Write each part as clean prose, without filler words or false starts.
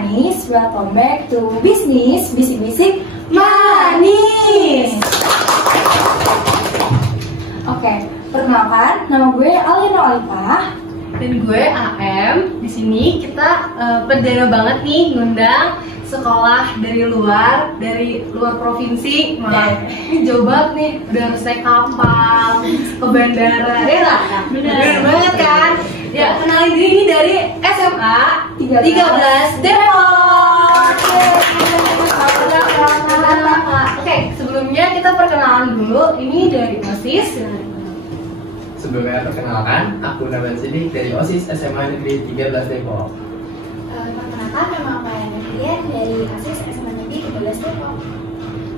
manis, welcome back to Bisnis Bisik-Bisik Manis. Oke, perkenalkan, nama gue Alina Alifah dan gue AM. Di sini kita perdana banget nih ngundang sekolah dari luar provinsi. Ini jauh banget nih, udah harus naik kapal ke bandara. Ya lah, bener banget kan? Ya, kenalin diri ini dari SMA 13 Depok. Oke, sebelumnya kita perkenalan dulu. Ini dari OSIS. Sebelumnya perkenalkan, aku Nabil Sidik dari OSIS SMA Negeri 13 Depok. Perkenalkan, nama aku Ayana dari OSIS SMA Negeri 13 Depok.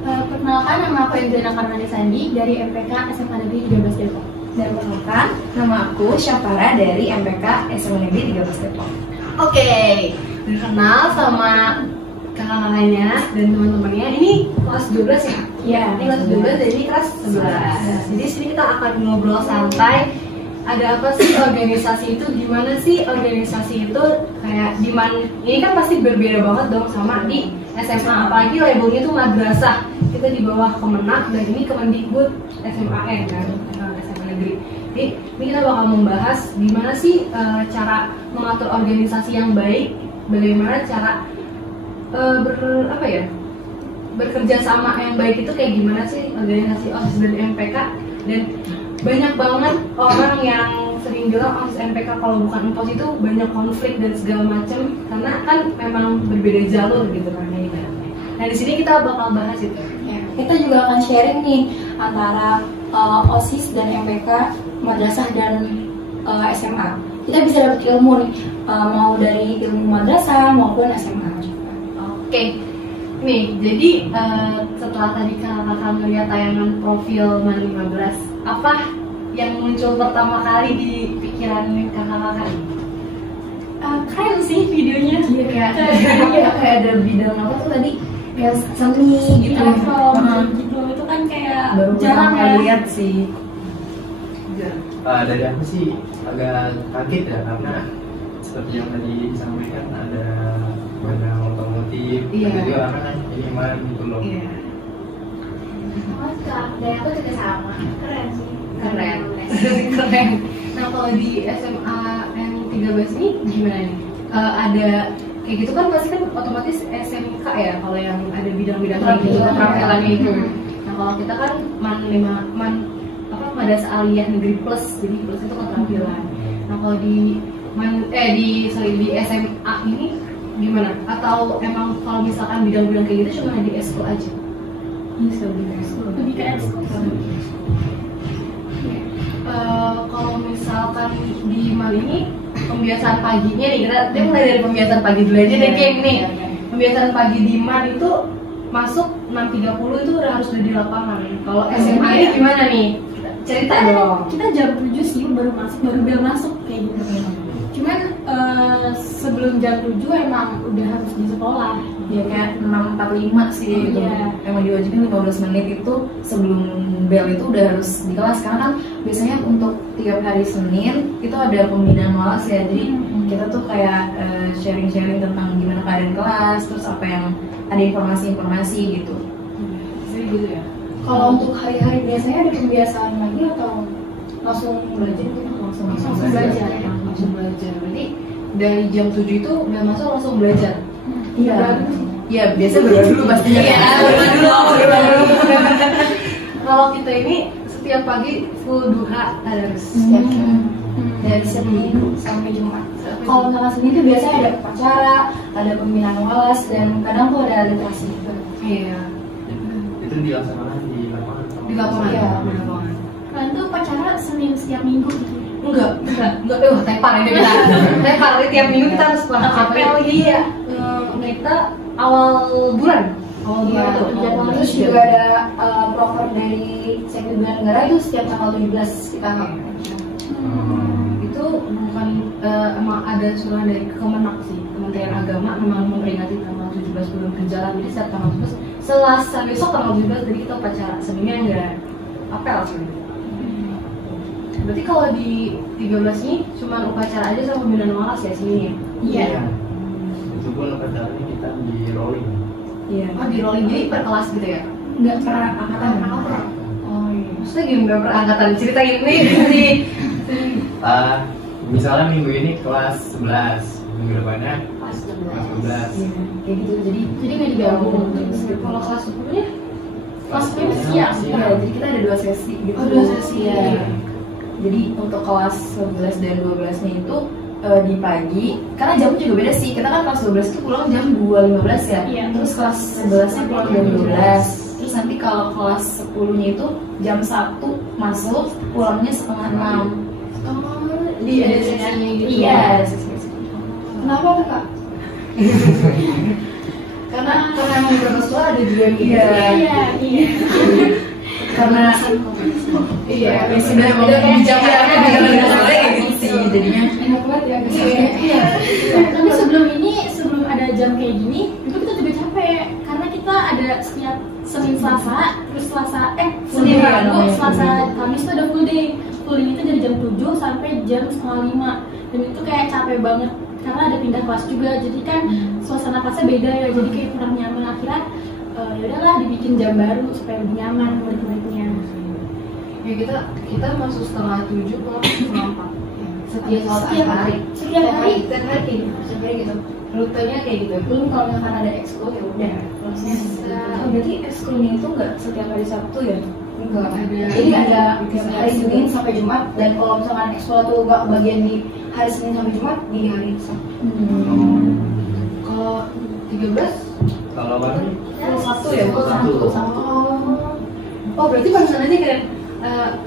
Perkenalkan, nama aku Indra Karmani Sandi dari MPK SMA Negeri 13 Depok. dan perkenalkan, nama aku Syafara dari MPK SMA Negeri 13 Depok. Oke, kenal sama kakak-kakaknya dan teman-temannya. Ini kelas 12 ya? Iya, Ini kelas 12 dan ini kelas 11. Jadi sini kita akan ngobrol santai. Ada apa sih organisasi itu? Gimana sih organisasi itu? Kayak ini kan pasti berbeda banget dong sama di SMA. Apalagi labelnya itu madrasah. Kita di bawah Kemenak dan ini Kemendikbud SMAN kan, SMA Negeri. Jadi ini kita bakal membahas gimana sih cara mengatur organisasi yang baik, bagaimana cara bekerja sama yang baik itu kayak gimana sih organisasi OSIS dan MPK. Dan banyak banget orang yang sering bilang OSIS MPK kalau bukan EMPOS itu banyak konflik dan segala macem karena kan memang berbeda jalur gitu kan ya. Nah di sini kita bakal bahas itu. Ya, kita juga akan sharing nih antara OSIS dan MPK, madrasah dan SMA. Kita bisa dapat ilmu nih, mau dari ilmu madrasah maupun SMA juga. Oke, nih jadi setelah tadi kakak melihat tayangan profil Man 15, apa yang muncul pertama kali di pikiran kakak-kakak? Keren sih videonya. Kayak ada bidang apa tuh tadi? Kayak seni gitu. Gitu itu kan kayak Baru jarang pertama ya. lihat sih. Dari aku sih agak kaget ya, karena seperti yang tadi disampaikan ada otomotif, Iya. jadi orang kan ini man gitu loh. Iya. Dari aku juga sama. Keren sih. Keren. Keren. Nah kalau di SMA yang 13 ini gimana nih? Ada kayak gitu kan pasti kan otomatis SMK ya kalau yang ada bidang-bidang kayak gitu keterampilannya itu. Nah kalau kita kan Madrasah Aliyah Negeri Plus, jadi plus itu keterampilan. Nah kalau di SMA ini gimana? Atau emang kalau misalkan bidang-bidang kayak gitu cuma di eskul aja? Lebih ke ekskul. Kalau misalkan di MAN ini pembiasaan paginya nih, kita mulai dari pembiasaan pagi dulu aja deh kayak gini. Pembiasaan pagi di MAN itu masuk 6.30 itu udah harus udah di lapangan. Kalau SMA ini gimana nih? Cerita dong. Kita jam 7 sih baru bel masuk kayak gitu. Cuman sebelum jam 7 emang udah harus di sekolah. Ya kayak 6.45 sih gitu. Iya. Emang diwajibin 15 menit itu sebelum bel itu udah harus di kelas. Karena kan biasanya untuk tiap hari Senin itu ada pembinaan malas ya. Jadi kita tuh kayak sharing-sharing tentang gimana keadaan kelas, terus apa yang ada informasi-informasi gitu. Jadi gitu ya. Kalau untuk hari-hari biasanya ada pembiasaan lagi atau langsung belajar gitu? Langsung belajar. Langsung belajar. Berarti dari jam 7 itu udah masuk langsung belajar. Iya. Iya, biasa berdoa dulu pastinya. Iya, berdoa dulu. Kalau kita ini setiap pagi full duha harus. Dari Senin sampai Jumat. Kalau tanggal Senin itu biasanya ada upacara, ada pembinaan walas, dan kadang tuh ada literasi juga. Iya. Itu dilaksanakan di lapangan. Di lapangan. Iya. Di lapangan. Kalian tuh pacara Senin setiap minggu gitu. Enggak. Tepar ini kita. Tepar tiap minggu kita harus apel. Iya. Kita awal bulan. Iya, terus juga ada proker dari Sektor Negara itu setiap tanggal 17 kita Itu bukan emang ada surat dari Kemenak sih, Kementerian Agama memang memperingati tanggal 17 bulan berjalan. Jadi setiap tanggal 17 Selasa besok tanggal 17 jadi kita upacara. Sebenarnya enggak apel sih. Berarti kalau di 13 ini cuma upacara aja sama pembinaan walas ya sini ya? Iya. Itu pun pun pendaftarannya kita di rolling. Iya. Oh, di rolling jadi per kelas gitu ya? Nggak per angkatan. Oh iya. Maksudnya gimana per angkatan? Ceritain nih. Misalnya minggu ini kelas 11, minggu depannya Pas kelas 12. Iya, kayak gitu. Jadi nggak digabung. Kalau kelas 10-nya? Kelas 10 siang. iya, jadi kita ada 2 sesi gitu. Oh, 2 sesi. Iya. Jadi untuk kelas 11 dan 12-nya itu di pagi, karena jamnya juga beda sih. Kita kan kelas 12 itu pulang jam 2.15 ya. Iya. Terus kelas 11-nya pulang jam 12. Terus nanti kalau kelas 10-nya itu jam 1 masuk, pulangnya setengah 6. Di ada sesinya gitu. Iya, ada sesi. Kenapa tuh Kak? karena emang beberapa sekolah ada juga yang gitu. Iya. Karena Iya. ya sudah kayak kebijakannya beda kayak gitu sih jadinya. Enak banget ya. Iya. Tapi sebelum ada jam kayak gini, itu kita juga capek karena kita ada setiap Senin Selasa, terus Senin day, Rabu, namanya Selasa full day. Kamis itu ada full day. Full day itu dari jam 7 sampai jam 4:30. Dan itu kayak capek banget karena ada pindah kelas juga. Jadi kan suasana kelasnya beda ya, jadi kayak kurang nyaman. Akhirnya ya udahlah dibikin jam baru supaya lebih nyaman murid-muridnya. Ya kita masuk setengah 7 pulang setengah 4. Setiap hari. Setiap hari. Setiap hari gitu. Rutenya kayak gitu. Belum kalau misalkan ada ekskul ya udah. Oh, berarti ekskulnya itu nggak setiap hari Sabtu ya? Enggak ada. Jadi ada hari Senin sampai Jumat, dan kalau misalkan ekskul itu nggak bagian di hari Senin sampai Jumat, di hari Sabtu. Kalau 13 Kalau baru Sabtu ya? Sabtu. Oh berarti pantesan aja kan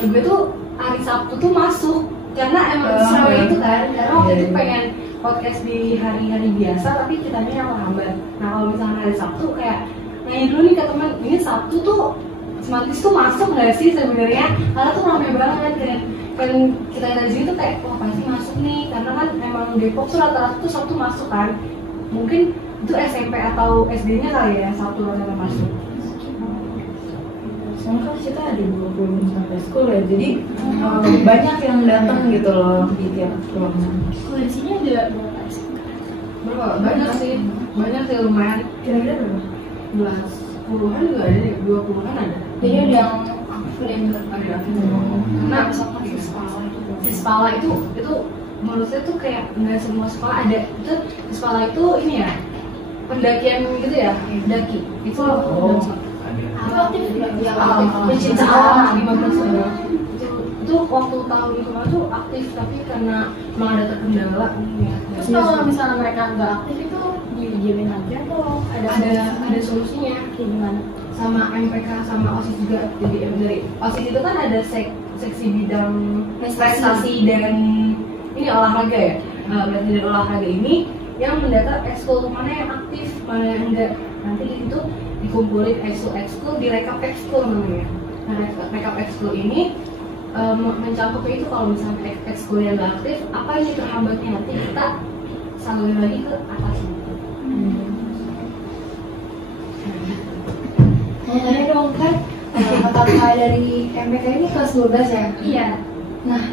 gue tuh hari Sabtu tuh masuk karena emang Surabaya itu kan, karena waktu itu pengen podcast di hari-hari biasa tapi kitanya yang lambat. Nah kalau misalnya hari Sabtu kayak nanya dulu nih ke teman, ini Sabtu tuh Smartis tuh masuk nggak sih sebenarnya? Karena tuh ramai banget kan kita dari sini tuh kayak wah pasti masuk nih, karena kan emang Depok tuh rata-rata tuh Sabtu masuk kan. Mungkin itu SMP atau SD-nya kali ya Sabtu rata-rata masuk. Soalnya kan kita ada 20 sampai school ya, jadi banyak yang datang gitu loh di tiap ruangan. Kalau di sini ada berapa ekskul? Berapa? Banyak sih lumayan. Kira-kira berapa? 10-an juga ada deh, 20-an ada. Jadi ada yang aktif dan Ada. Nah, misalkan di sekolah gitu. Di Spala itu menurut saya tuh kayak nggak semua sekolah ada. Itu di Spala itu ini ya pendakian gitu ya, daki. Itu Oh, ada. Itu aktif nggak? Ya, pencinta pencinta alam alam. 15 orang. Itu waktu tahun kemarin tuh aktif, tapi karena memang ada terkendala ya. Terus kalau misalnya mereka nggak aktif itu diizinin aja atau ada solusinya. kayak gimana? Sama MPK sama OSIS juga. Jadi dari OSIS itu kan ada seksi bidang prestasi dan ini olahraga ya. Berarti dari olahraga ini yang mendata ekskul mana yang aktif, mana yang enggak. Nanti di situ dikumpulin ekskul di rekap ekskul namanya. Nah rekap ekskul ini mencakup itu kalau misalnya ekskulnya nggak aktif, apa yang terhambatnya, nanti kita salurin lagi ke atas. Mau tanya dong kan, apakah dari MPK ini kelas 12 ya? Iya. Nah,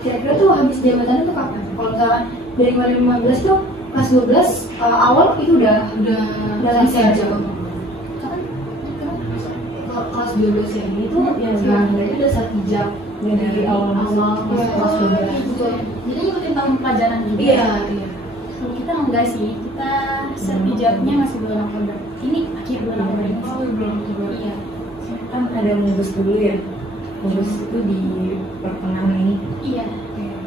kira-kira tuh habis jabatan itu kapan? Kalau misalkan dari 2015 tuh kelas 12 awal itu udah selesai aja. Kalau kelas 12 yang ini tuh yang sebenarnya udah 1 jam dari awal masuk kelas 12. Jadi ngikutin tahun pelajaran juga. Iya. Kalau kita enggak sih, kita sertijabnya masih bulan Oktober. Ini akhir bulan Oktober. Oh, belum coba. Iya. Kan ada mubes dulu ya. Mubes itu di pertengahan ini. Iya.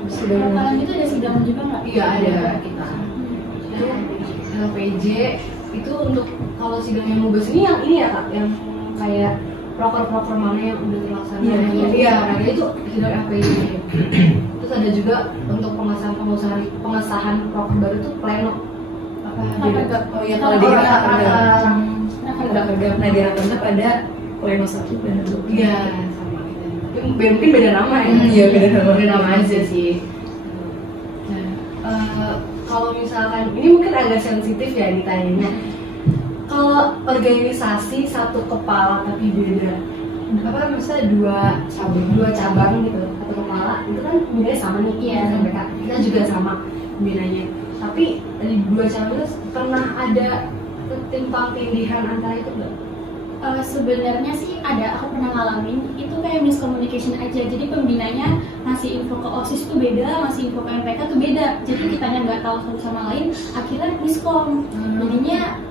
Sudah Kalau kalian itu ada sidang juga nggak? Iya ada kita. Itu LPJ itu untuk kalau sidangnya mubes ini yang ini ya Kak, yang kayak proker-proker mana yang udah terlaksana. Iya. Nah itu sidang LPJ. Terus ada juga untuk pengesahan proker baru itu pleno. Apa? Oh iya, kalau di rakerda. Nah di rakerda pada pleno 1 pleno 2. Iya, sama gitu. Mungkin beda nama ya. Iya, beda nama. Beda nama aja sih. Nah, kalau misalkan ini mungkin agak sensitif ya ditanyanya. Kalau organisasi satu kepala tapi beda, apa misalnya dua cabang gitu, satu kepala itu kan bidanya sama nih, Iya. SMPK kita juga sama bidanya. Tapi di 2 cabang itu pernah ada ketimpang tindihan antara itu nggak? Sebenarnya sih ada, aku pernah ngalamin itu kayak miscommunication aja. Jadi pembinanya ngasih info ke OSIS tuh beda, ngasih info ke MPK tuh beda. Jadi kitanya nggak tahu satu sama lain, akhirnya miskom. Jadinya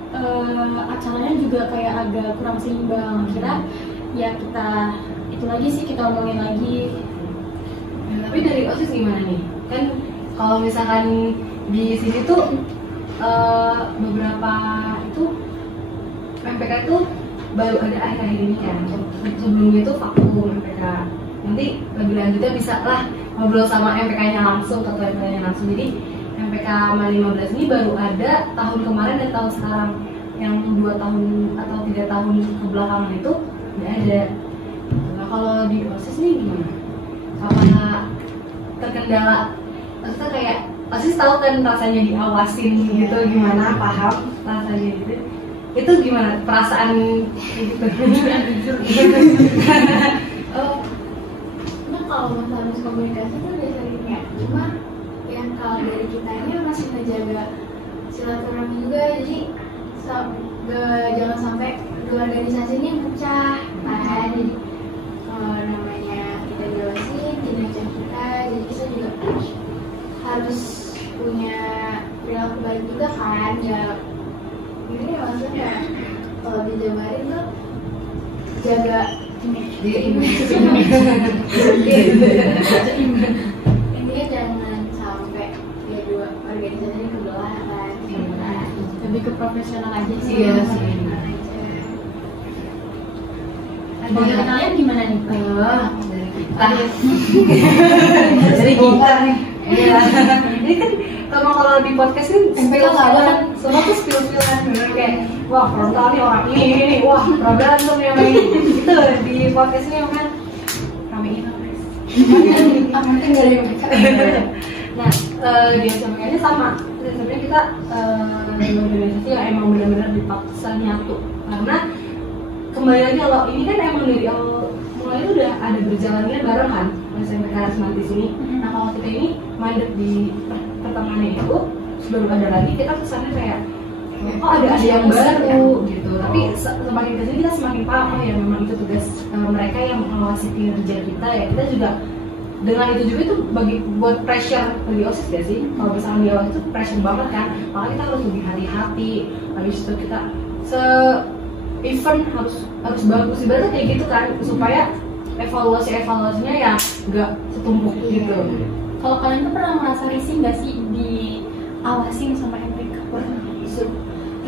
acaranya juga kayak agak kurang seimbang. Akhirnya ya kita itu lagi sih, kita omongin lagi. Tapi dari OSIS gimana nih? Kan kalau misalkan di sini tuh beberapa itu MPK itu baru ada akhir-akhir ini kan. Sebelumnya itu vakum MPK. Nanti lebih lanjutnya bisa lah ngobrol sama MPK-nya langsung, ketua MPK-nya langsung. Jadi MPK MAN 15 ini baru ada tahun kemarin dan tahun sekarang. Yang 2 tahun atau 3 tahun kebelakangan itu nggak ada. Nah kalau di OSIS nih gimana? Apakah terkendala? Maksudnya kayak OSIS tahu kan rasanya diawasin gitu, gimana paham rasanya gitu. Itu gimana perasaan gitu? Nah kalau masalah komunikasi kan biasanya ya, cuma yang kalau dari kitanya masih menjaga silaturahmi juga, jadi jangan sampai organisasi ini pecah kan. Jadi namanya kita jelasin jenjang kita, jadi kita juga harus punya perilaku baik juga kan. Ya ini maksudnya kalau dijabarin tuh jaga intinya jangan sampai ya dua organisasi ini kebelah kan. Lebih ke profesional aja sih. Iya sih. Dari kalian gimana nih? Dari kita nih. Iya. Ini kan kalau di podcast kan spill kan, semua tuh spill kan, bener kayak wah frontal nih orang ini, wah berantem yang ini. Itu di podcast ini kan ramein guys. Mungkin dari mereka. Nah, di SMK-nya sama. Sebenarnya kita organisasi yang emang benar-benar dipaksa nyatu, karena kembali lagi kalau ini kan emang dari awal mulai itu udah ada berjalannya bareng kan SMK Karismatis ini. Nah kalau kita ini mandek di pertengahannya itu baru ada lagi, kita kesannya kayak oh ada yang baru gitu. Tapi semakin kesini kita semakin paham oh ya memang itu tugas mereka yang mengawasi kinerja kita ya. Kita juga dengan itu juga itu buat pressure bagi OSIS gak sih? Kalau misalnya di awal itu pressure banget kan, makanya kita harus lebih hati-hati. Habis itu kita event harus bagus ibaratnya kayak gitu kan, supaya evaluasinya ya nggak setumpuk gitu. Kalau kalian tuh pernah merasa risih nggak sih diawasin sama MPK?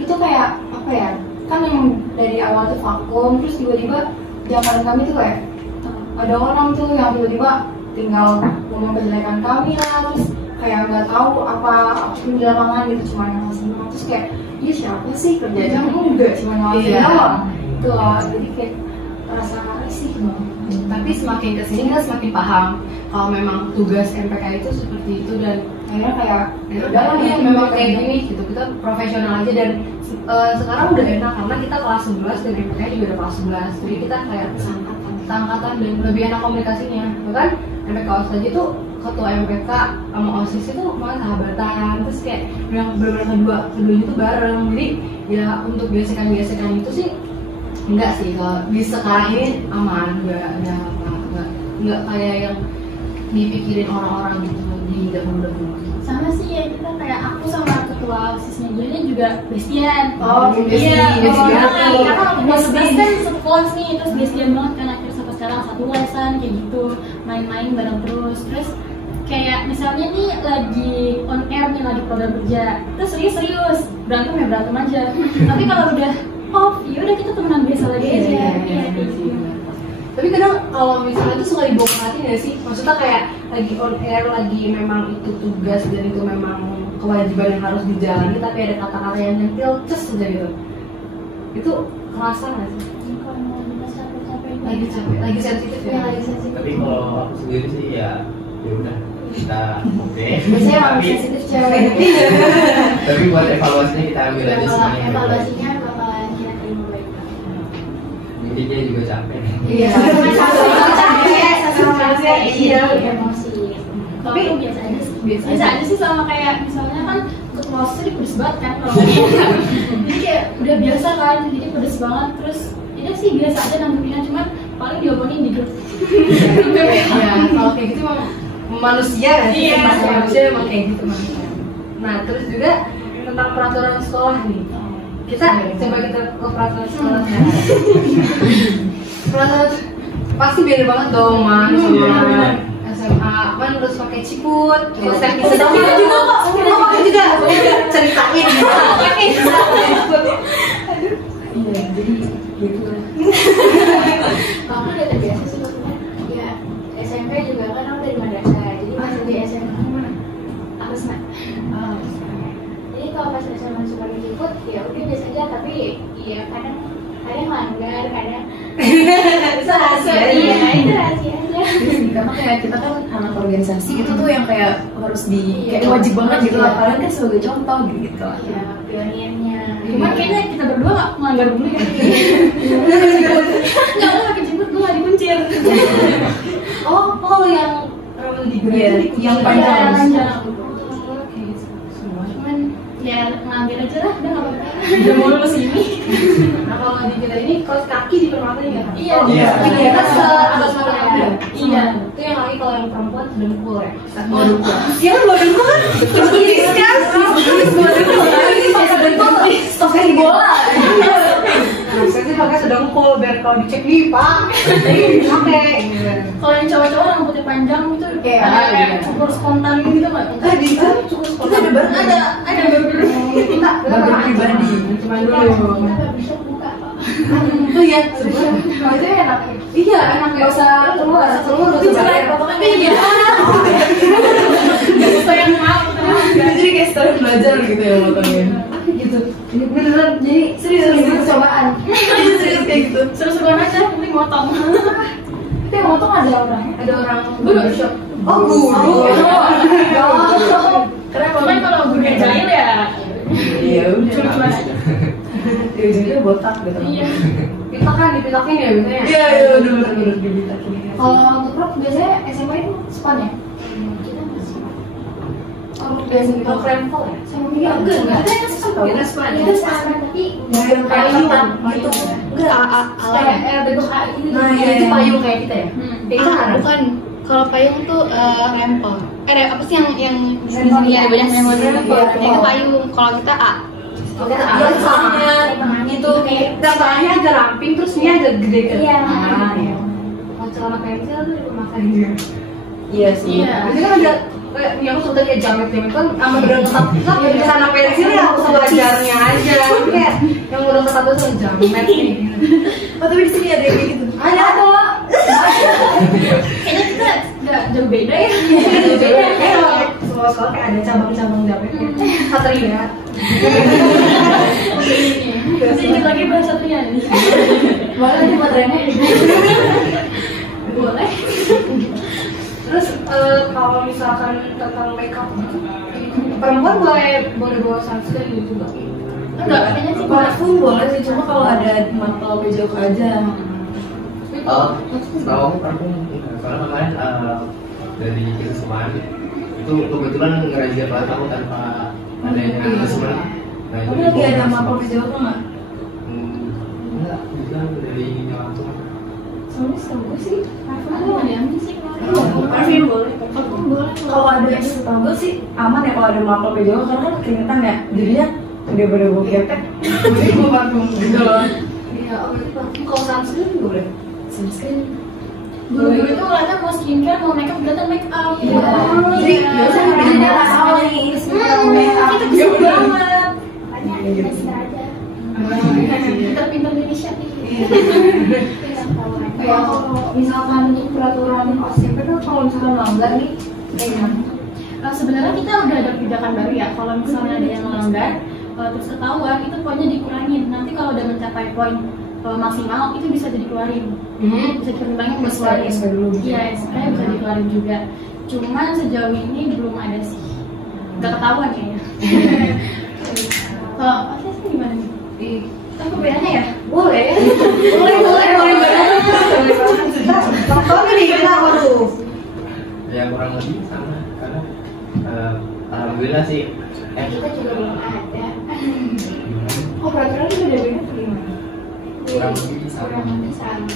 Itu kayak apa ya? Kan yang dari awal tuh vakum, terus tiba-tiba zaman kami tuh kayak ada orang tuh yang tiba-tiba tinggal ngomong kejelekan kami lah, terus kayak nggak tahu apa di lapangan gitu, cuma ngawasin doang. Terus kayak dia siapa sih kerja aja enggak, cuma ngawasin doang. Itu loh, jadi kayak rasa risih banget. Tapi semakin kesini kita semakin paham kalau memang tugas MPK itu seperti itu, dan akhirnya kayak udah lah ya memang kayak gini gitu, kita profesional aja. Dan sekarang udah enak karena kita kelas 11 dan MPK juga udah kelas 11, jadi kita kayak seangkatan dan lebih enak komunikasinya. Bahkan MPK OSIS aja tuh ketua MPK sama OSIS itu malah sahabatan, terus kayak yang benar-benar keduanya tuh bareng. Jadi ya untuk gesekan itu sih enggak sih, kalau di sekarang ini aman, enggak kayak yang dipikirin orang-orang gitu di dahulu. Sama sih ya, kita kayak aku sama ketua OSISnya juga bestian. Oh, iya, bestian. karena kelas 11 kan sekelas nih, terus bestian banget kan, akhirnya sampai sekarang satu lesan kayak gitu, main-main bareng terus kayak misalnya nih lagi on air nih, lagi program kerja, terus serius berantem ya berantem aja. Tapi kalau udah off, ya udah kita temenan biasa lagi aja. Iya, kayak gitu. Tapi kadang kalau misalnya itu suka dibawa ke hati nggak sih? Maksudnya kayak lagi on air, lagi memang itu tugas dan itu memang kewajiban yang harus dijalani, tapi ada kata-kata yang nyentil ces aja gitu. Itu kerasa nggak sih? Kalau mau capek-capek Lagi capek, lagi sensitif ya? lagi sensitif. Tapi kalau aku sendiri sih ya udah kita oke. Biasanya orang Tapi sensitif cewek. tapi buat evaluasinya kita ambil aja Kalau semuanya. evaluasinya bakalan kita terima baik. Mungkin dia juga capek. Iya. Sama capek, iya, emosi. Tapi biasa aja sih sama kayak misalnya kan losnya pedes banget kan kalau jadi kayak udah biasa kan, jadi pedes banget. Terus ya sih biasa aja nanggepinnya, cuman paling diomongin di grup. Ya kalau kayak gitu emang manusia kan sih, Iya. manusia emang kayak gitu manusia. Nah terus juga tentang peraturan sekolah nih, kita coba kita ke peraturan sekolah. Peraturan pasti beda banget dong man sama SMA. Man harus pakai ciput, terus teknik sedang kita juga kok. Kamu juga ceritain. Pakai ciput. Iya, jadi gitu lah. Aku udah terbiasa sih maksudnya. Ya SMP juga kan aku dari madrasah, jadi masih di SMA harus nak. Jadi kalau pas SMA suka ikut, ya udah biasa aja. Tapi ya kadang langgar, kadang Itu rahasia. iya itu rahasia aja. Karena kayak kita kan anak organisasi itu tuh yang kayak harus kayak wajib banget gitu lah. Kalian kan sebagai contoh gitu. Ya pionirnya. Cuman kayaknya kita berdua nggak melanggar dulu ya. Nggak mau pakai jemput, gue nggak dikuncir. Oh yang di Iya, yang panjang. Cuman ya ngambil aja lah, udah nggak apa-apa. Udah mau lulus ini. Nah kalau di kita ini kaos kaki dipermaluin ya? Iya, Iya. Di atas atas mana? Iya. Itu yang lagi kalau yang perempuan dengkul ya? Iya kan badan gue kan terus kan ini pakai dengkul pakai bola. Nah, saya sih pakai sedengkul biar kalau dicek nih pak, pakai. Kalau yang cowok-cowok rambutnya panjang itu Kayak kayak cukur spontan gitu nggak? Di Kita ada bareng Ada baru. kita Baru pribadi. Cuma Kita dulu. barbershop buka kok. Itu ya, kalau itu enak. Iya enak nggak usah keluar, nggak usah bayar. Iya. Nggak usah yang maaf. Jadi kayak setelah belajar gitu ya motornya. Gitu. Ini beneran jadi serius percobaan. Serius kayak gitu. Seru-seruan aja, penting motong. Itu yang motong ada orangnya, ada orang barbershop. Oh guru. Karena kalau guru yang jahil ya Iya udah. cuma-cuma aja. Di ujungnya botak gitu. Iya. Dipitakin ya biasanya. Iya udah dibitakin. Kalau untuk Prof biasanya SMA itu span ya? Kita masih Kalau krempel ya? sama dia enggak. Kita span. Kita sama tapi Yang kayak hitam gitu. enggak Kayak bentuk A gitu. Nah, iya, Itu iya. payung kayak kita ya? Hmm. Kayak kita kan? bukan. Kalau payung tuh rempel. Apa sih yang Rempel, ya banyak yang rempel. itu payung. Kalau kita A. Kita Iya, sama itu tangannya agak ramping terus ini agak gede kan? Iya. Ah, iya. Kalau celana pensil tuh dimakan juga. Iya sih. Iya. Biasanya kan ada yang sudah kayak jamet kan sama bener ketat ya celana pensil ya sewajarnya aja. Kayak yang udah ketat tuh sama jamet nih. Oh tapi di sini ada yang kayak gitu. Ada apa? Kayaknya kita nggak jauh beda ya. Kayak semua sekolah kayak ada cabang-cabang jametnya. Satria. Sedikit lagi bahasa Satria nih. Boleh nanti buat Rene. Boleh. Terus kalau misalkan tentang makeup perempuan boleh bawa sunscreen gitu nggak? Enggak, kayaknya sih Parfum boleh sih, cuma kalau ada mantel pejok aja. Tahu aku parfum soalnya kemarin dari kesemuan itu kebetulan ngerazia banget aku tanpa adanya kesemuan. Nah itu Kamu lagi ada mantel pejok nggak? enggak, bisa dari ininya langsung. Soalnya setahu gue sih aku ada yang sih. parfum boleh. Parfum boleh. Kalau ada yang setahu gue sih aman ya kalau ada mantel pejok karena kan keringetan ya. Jadinya daripada gue ketek, jadi gue parfum gitu loh. Iya, berarti parfum kalau sunscreen juga boleh. Sunscreen. Dulu itu katanya mau skincare, mau makeup, ternyata make up. Iya. Jadi biasanya bedanya masalah nih. Itu bisa banget. Makanya kita istirahat aja. Pintar-pintar inisiatif. Ya kalau misalkan untuk peraturan OSIP itu kalau misalkan melanggar nih kayak gimana? Sebenarnya kita udah ada kebijakan baru ya. Kalau misalnya ada yang melanggar, terus ketahuan itu poinnya dikurangin. Nanti kalau udah mencapai poin maksimal itu bisa dikeluarin. Bisa dipertimbangin buat keluarin. SP dulu. Iya, sebenarnya bisa dikeluarin juga. Cuman sejauh ini belum ada sih. Nggak ketahuan kayaknya. Kalau Asya sih gimana nih? Tapi bedanya ya? Boleh contohnya nih kita waduh Ya kurang lebih sama karena alhamdulillah sih Kita juga belum ada. Oh, peraturan itu udah beda gimana? kurang lebih sama. Kurang lebih sama.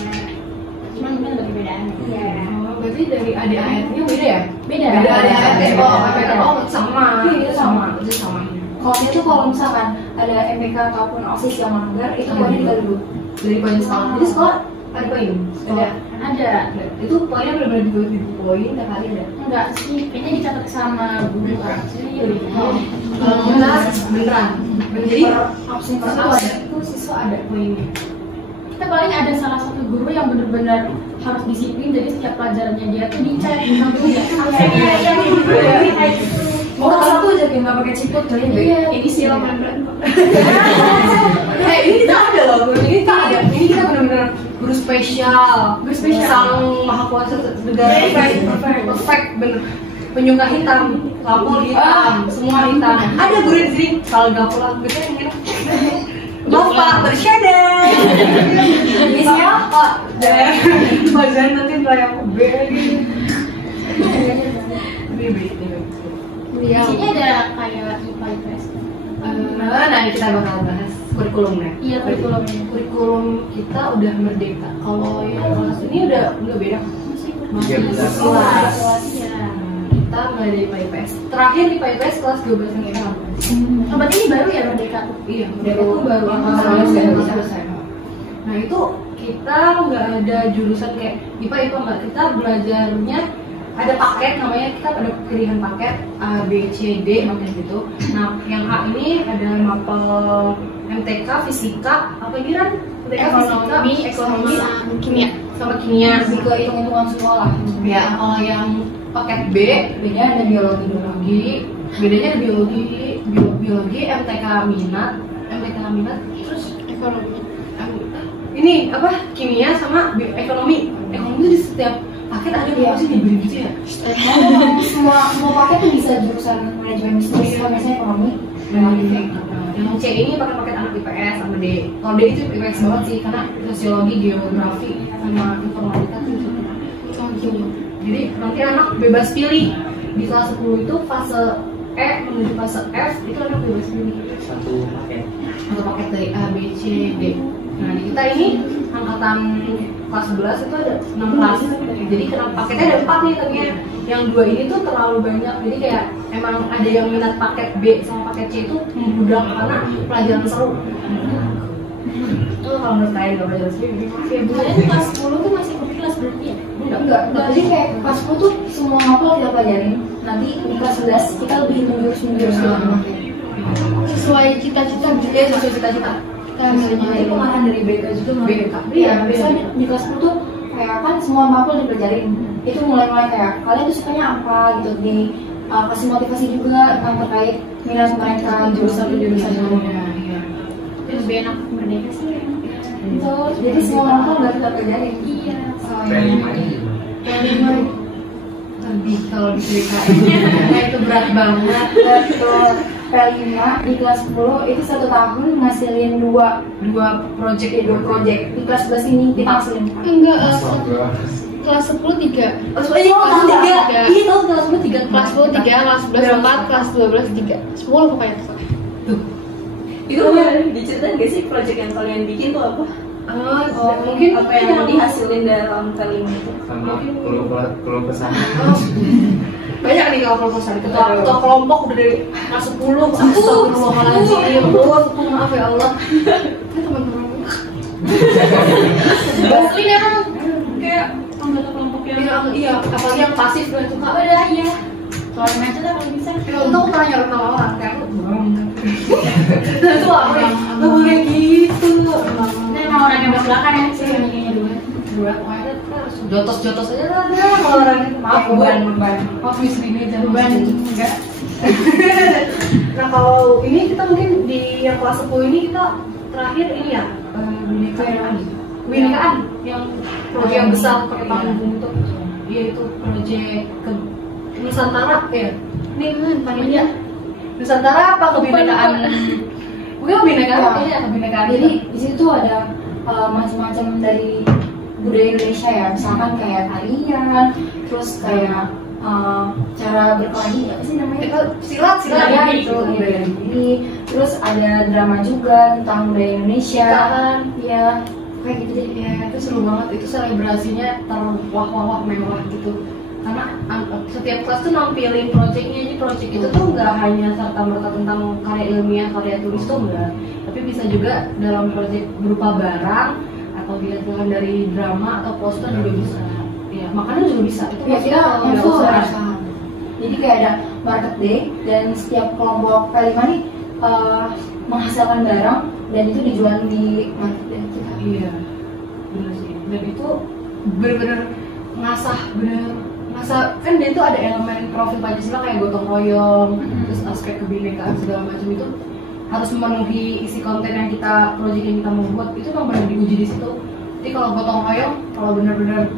Cuma mungkin ada perbedaan. Iya. Oh, berarti dari ADART-nya beda ya? Beda. Beda ADART. Beda. Oh, APK. Oh, sama. Iya, itu sama. Itu sama. Kalau itu kalau misalkan ada MPK ataupun OSIS yang melanggar, itu poinnya dikali dulu. Dari poin sekolah. Jadi sekolah ada poin? Ada. Ada. Itu poinnya benar-benar dibagi poin, tiap hari ada. Enggak sih, kayaknya dicatat sama guru kan. Jadi Kalau kita beneran. Jadi Absen per absen itu siswa ada poinnya. kita paling ada salah satu guru yang benar-benar harus disiplin, jadi setiap pelajarannya dia tuh dicek absennya. mau satu aja kayak nggak pakai ciput kali ya. Iya, Ini silau membrane. Ini kita ada loh, guru ini kita ada. Ini kita benar-benar guru spesial. Guru spesial. Sang maha kuasa negara perfect bener. Penyuka hitam, lampu hitam, semua hitam. Ada guru di sini kalau nggak pulang gitu yang enak. Maaf Pak, bersyadar. Ini siapa? Bagian nanti kayak aku B gitu. Di sini ada kayak IPA IPS. Nah, kita bakal bahas kurikulumnya. Iya, kurikulumnya. Kurikulum kita udah merdeka. Kalau yang kelas ini udah beda. Masih kelas. Iya. Kita nggak ada IPA IPS. Terakhir IPA IPS kelas 12 yang ini. Oh, berarti ini baru ya Merdeka tuh? Iya, merdeka itu baru selesai. Nah itu kita nggak ada jurusan kayak IPA nggak. Kita belajarnya ada paket namanya, kita ada pilihan paket A, B, C, D macam gitu. Nah yang A ini ada mapel MTK, fisika, apa ini kan? Ekonomi, kimia, sama kimia. Lebih ke hitung-hitungan sekolah. Ya, kalau yang paket B, B-nya ada biologi, bedanya ada biologi, MTK minat, terus ekonomi. Ini apa? Kimia sama ekonomi. Ekonomi itu di setiap paket ada berapa sih diberi gitu ya? semua paket tuh bisa jurusan manajemen bisnis, kalau misalnya ekonomi. Yang C ini paket anak IPS sama D. Kalau D itu IPS banget sih, karena sosiologi, geografi, sama informatika itu. Jadi nanti anak bebas pilih. Di kelas 10 itu fase E menuju fase F itu anak bebas pilih. Satu paket. Satu paket dari A, B, C, D. Nah di kita ini angkatan kelas 11 itu ada 6 kelas. Jadi paketnya ada 4 nih tadinya. Yang 2 ini tuh terlalu banyak. Jadi kayak emang ada yang minat paket B sama paket C itu membludak karena pelajaran seru. Itu kalau menurut saya nggak pelajaran seru. Ya, bulannya kelas 10 tuh masih kopi kelas berarti ya? Enggak. Jadi kayak kelas 10 tuh semua mapel kita pelajarin. Nanti di kelas 11 kita lebih menjurus doang. Sesuai cita-cita gitu Ya sesuai cita-cita. Misalnya itu arahan dari BK juga mau BK. Iya, biasanya di kelas 10 tuh kayak kan semua mapel dipelajarin. Itu mulai kayak kalian tuh sukanya apa gitu, di kasih motivasi juga tentang terkait minat mereka jurusan Iya. Itu lebih enak Merdeka sih ya. itu. Jadi semua mapel udah kita pelajarin. Iya. Kelima lebih kalau diceritain karena itu berat banget. Betul. P5 di kelas 10 itu 1 tahun ngasilin dua project. Di kelas 11 ini kita ngasilin 4. Enggak, kelas 10 3. Oh, kelas 3. Iya, tahu kelas 10 3. Kelas 10 3, kelas 11 4, kelas 12 3. 10 pokoknya. Itu diceritain gak sih proyek yang kalian bikin tuh apa? Mungkin Apa yang dihasilin dalam P5 itu? Sama keluar kesana. banyak nih kalau proposal ketua kelompok udah dari kelas 10. Astagfirullahaladzim. Maaf ya Allah. Ini teman-teman. Asli emang kayak anggota kelompok yang Iya, apalagi yang pasif dan suka beda ya. Soalnya aja lah kalau bisa. itu aku pernah nyuruh sama orang kayak aku itu aku yang nggak boleh gitu. Ini emang orang yang belakang ya sih yang nyanyinya dua. Pokoknya kita harus jotos aja lah kalau orang itu. Maaf beban. Maaf Miss Rina jangan Beban enggak. Nah kalau ini kita mungkin di yang kelas 10 ini kita terakhir ini ya kebinekaan yang proyek yang besar pakai panggung itu. Iya itu proyek ke Nusantara ya. Ini panitia Nusantara apa kebinekaan? Mungkin kebinekaan kayaknya kebinekaan. Jadi di situ ada macam-macam dari budaya Indonesia ya, misalkan kayak tarian, terus kayak cara berkelahi apa sih namanya? Silat Ya, itu bela diri. Terus ada drama juga tentang budaya Indonesia. Iya, kayak gitu deh. Ya, itu seru banget. Itu selebrasinya terwah-wah mewah gitu. Karena setiap kelas tuh nampilin projectnya. Jadi project itu tuh nggak hanya serta-merta tentang karya ilmiah, karya tulis tuh enggak. Tapi bisa juga dalam project berupa barang atau dihasilkan dari drama atau poster juga bisa. Ya, makanan juga bisa. Itu Ya, kita masuk langsung ke usaha. Jadi kayak ada market day dan setiap kelompok K5 nih menghasilkan barang dan itu dijual di market day kita. Iya, bener sih. Dan itu bener-bener ngasah kan dia itu ada elemen profil Pancasila kayak gotong royong, terus aspek kebinekaan segala macam itu harus memenuhi isi konten yang kita project yang kita mau buat itu memang benar diuji di situ. Jadi kalau gotong royong, kalau benar-benar